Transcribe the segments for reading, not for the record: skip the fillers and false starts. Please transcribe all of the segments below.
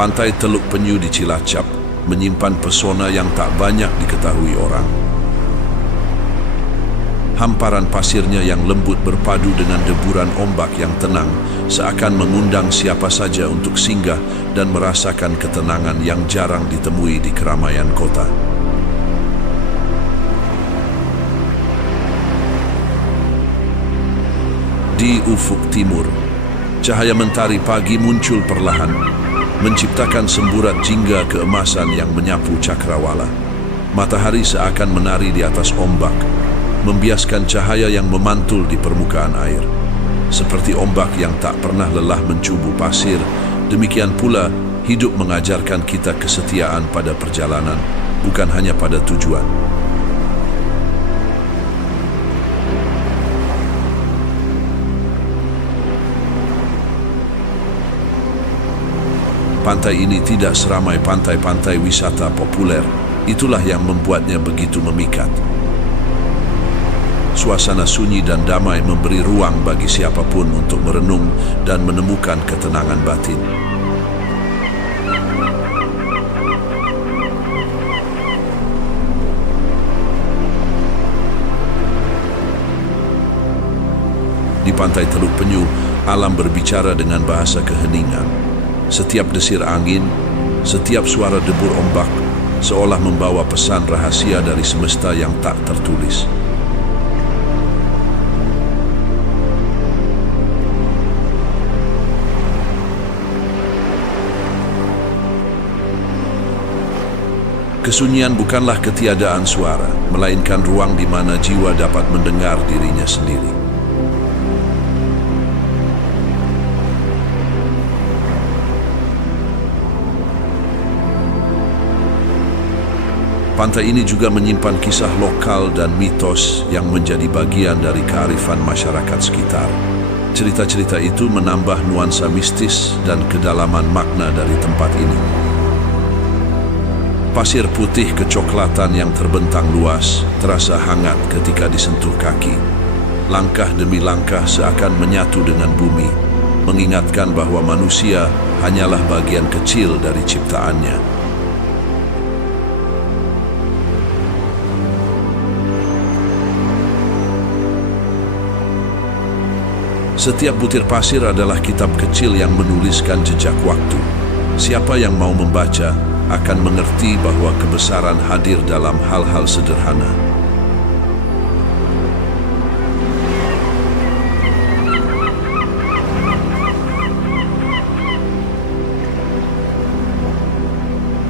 Pantai Teluk Penyu di Cilacap menyimpan pesona yang tak banyak diketahui orang. Hamparan pasirnya yang lembut berpadu dengan deburan ombak yang tenang seakan mengundang siapa saja untuk singgah dan merasakan ketenangan yang jarang ditemui di keramaian kota. Di ufuk timur, cahaya mentari pagi muncul perlahan, menciptakan semburat jingga keemasan yang menyapu cakrawala. Matahari seakan menari di atas ombak, membiaskan cahaya yang memantul di permukaan air. Seperti ombak yang tak pernah lelah mencubu pasir, demikian pula hidup mengajarkan kita kesetiaan pada perjalanan, bukan hanya pada tujuan. Pantai ini tidak seramai pantai-pantai wisata populer. Itulah yang membuatnya begitu memikat. Suasana sunyi dan damai memberi ruang bagi siapapun untuk merenung dan menemukan ketenangan batin. Di Pantai Teluk Penyu, alam berbicara dengan bahasa keheningan. Setiap desir angin, setiap suara debur ombak, seolah membawa pesan rahasia dari semesta yang tak tertulis. Kesunyian bukanlah ketiadaan suara, melainkan ruang di mana jiwa dapat mendengar dirinya sendiri. Pantai ini juga menyimpan kisah lokal dan mitos yang menjadi bagian dari kearifan masyarakat sekitar. Cerita-cerita itu menambah nuansa mistis dan kedalaman makna dari tempat ini. Pasir putih kecoklatan yang terbentang luas terasa hangat ketika disentuh kaki. Langkah demi langkah seakan menyatu dengan bumi, mengingatkan bahwa manusia hanyalah bagian kecil dari ciptaannya. Setiap butir pasir adalah kitab kecil yang menuliskan jejak waktu. Siapa yang mau membaca akan mengerti bahwa kebesaran hadir dalam hal-hal sederhana.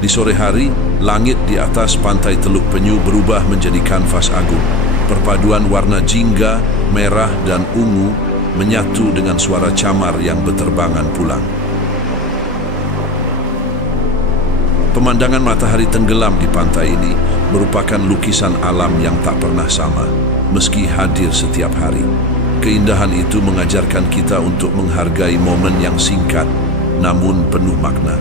Di sore hari, langit di atas Pantai Teluk Penyu berubah menjadi kanvas agung. Perpaduan warna jingga, merah, dan ungu menyatu dengan suara camar yang berterbangan pulang. Pemandangan matahari tenggelam di pantai ini merupakan lukisan alam yang tak pernah sama, meski hadir setiap hari. Keindahan itu mengajarkan kita untuk menghargai momen yang singkat, namun penuh makna.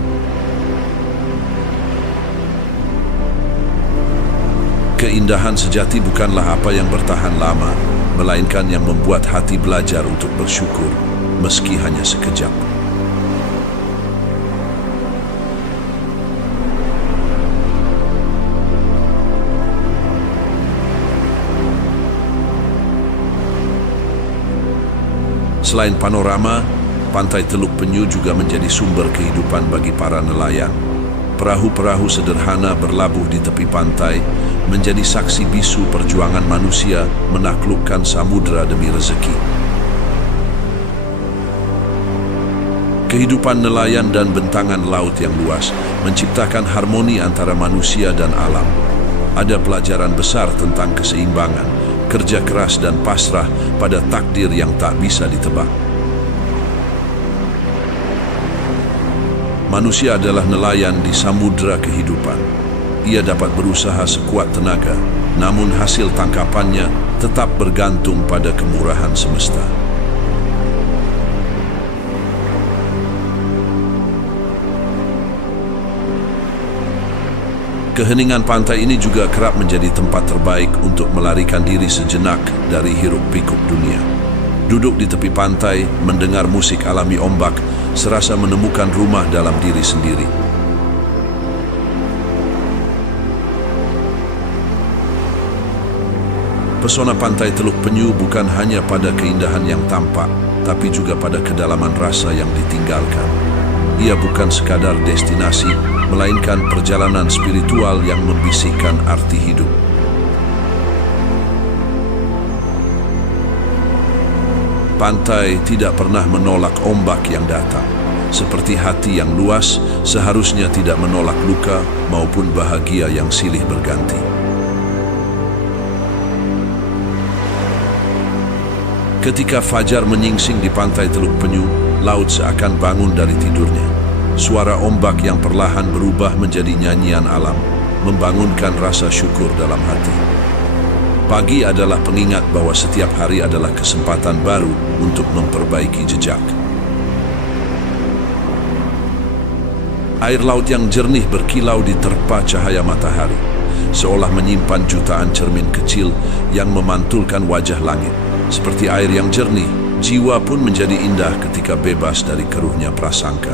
Keindahan sejati bukanlah apa yang bertahan lama, melainkan yang membuat hati belajar untuk bersyukur, meski hanya sekejap. Selain panorama, Pantai Teluk Penyu juga menjadi sumber kehidupan bagi para nelayan. Perahu-perahu sederhana berlabuh di tepi pantai, menjadi saksi bisu perjuangan manusia menaklukkan samudera demi rezeki. Kehidupan nelayan dan bentangan laut yang luas menciptakan harmoni antara manusia dan alam. Ada pelajaran besar tentang keseimbangan, kerja keras dan pasrah pada takdir yang tak bisa ditebak. Manusia adalah nelayan di samudera kehidupan. Ia dapat berusaha sekuat tenaga, namun hasil tangkapannya tetap bergantung pada kemurahan semesta. Keheningan pantai ini juga kerap menjadi tempat terbaik untuk melarikan diri sejenak dari hiruk-pikuk dunia. Duduk di tepi pantai, mendengar musik alami ombak, serasa menemukan rumah dalam diri sendiri. Pesona pantai Teluk Penyu bukan hanya pada keindahan yang tampak, tapi juga pada kedalaman rasa yang ditinggalkan. Ia bukan sekadar destinasi, melainkan perjalanan spiritual yang membisikkan arti hidup. Pantai tidak pernah menolak ombak yang datang. Seperti hati yang luas, seharusnya tidak menolak luka maupun bahagia yang silih berganti. Ketika fajar menyingsing di pantai Teluk Penyu, laut seakan bangun dari tidurnya. Suara ombak yang perlahan berubah menjadi nyanyian alam, membangunkan rasa syukur dalam hati. Pagi adalah pengingat bahwa setiap hari adalah kesempatan baru untuk memperbaiki jejak. Air laut yang jernih berkilau diterpa cahaya matahari, seolah menyimpan jutaan cermin kecil yang memantulkan wajah langit. Seperti air yang jernih, jiwa pun menjadi indah ketika bebas dari keruhnya prasangka.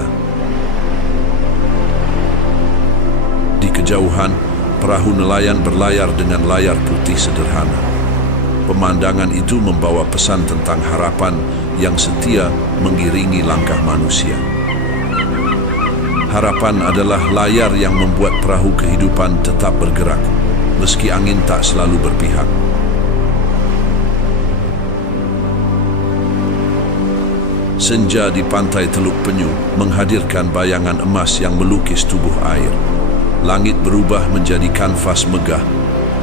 Di kejauhan, perahu nelayan berlayar dengan layar putih sederhana. Pemandangan itu membawa pesan tentang harapan yang setia mengiringi langkah manusia. Harapan adalah layar yang membuat perahu kehidupan tetap bergerak, meski angin tak selalu berpihak. Senja di pantai Teluk Penyu menghadirkan bayangan emas yang melukis tubuh air. Langit berubah menjadi kanvas megah,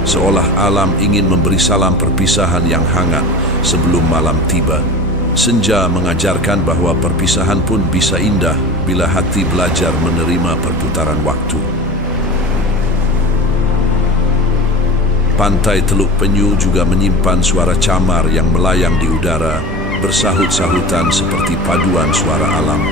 seolah alam ingin memberi salam perpisahan yang hangat sebelum malam tiba. Senja mengajarkan bahwa perpisahan pun bisa indah bila hati belajar menerima perputaran waktu. Pantai Teluk Penyu juga menyimpan suara camar yang melayang di udara, bersahut-sahutan seperti paduan suara alam.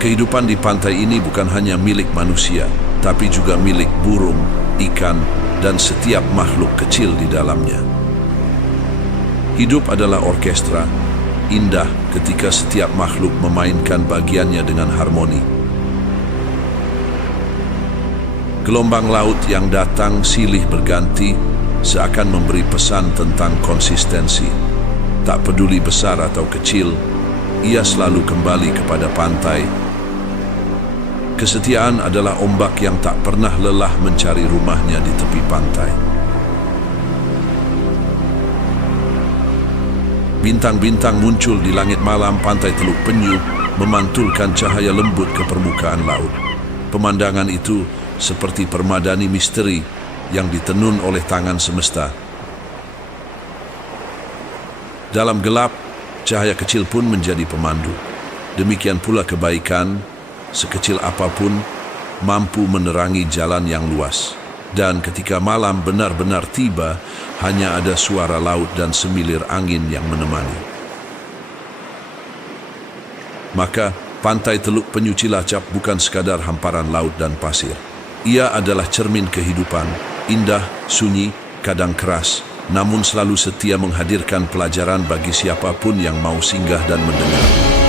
Kehidupan di pantai ini bukan hanya milik manusia, tapi juga milik burung, ikan, dan setiap makhluk kecil di dalamnya. Hidup adalah orkestra, indah ketika setiap makhluk memainkan bagiannya dengan harmoni. Gelombang laut yang datang silih berganti seakan memberi pesan tentang konsistensi. Tak peduli besar atau kecil, ia selalu kembali kepada pantai. Kesetiaan adalah ombak yang tak pernah lelah mencari rumahnya di tepi pantai. Bintang-bintang muncul di langit malam pantai Teluk Penyu, memantulkan cahaya lembut ke permukaan laut. Pemandangan itu seperti permadani misteri yang ditenun oleh tangan semesta. Dalam gelap, cahaya kecil pun menjadi pemandu. Demikian pula kebaikan, sekecil apapun, mampu menerangi jalan yang luas. Dan ketika malam benar-benar tiba, hanya ada suara laut dan semilir angin yang menemani. Maka, pantai Teluk Penyu Cilacap bukan sekadar hamparan laut dan pasir. Ia adalah cermin kehidupan, indah, sunyi, kadang keras, namun selalu setia menghadirkan pelajaran bagi siapapun yang mau singgah dan mendengar.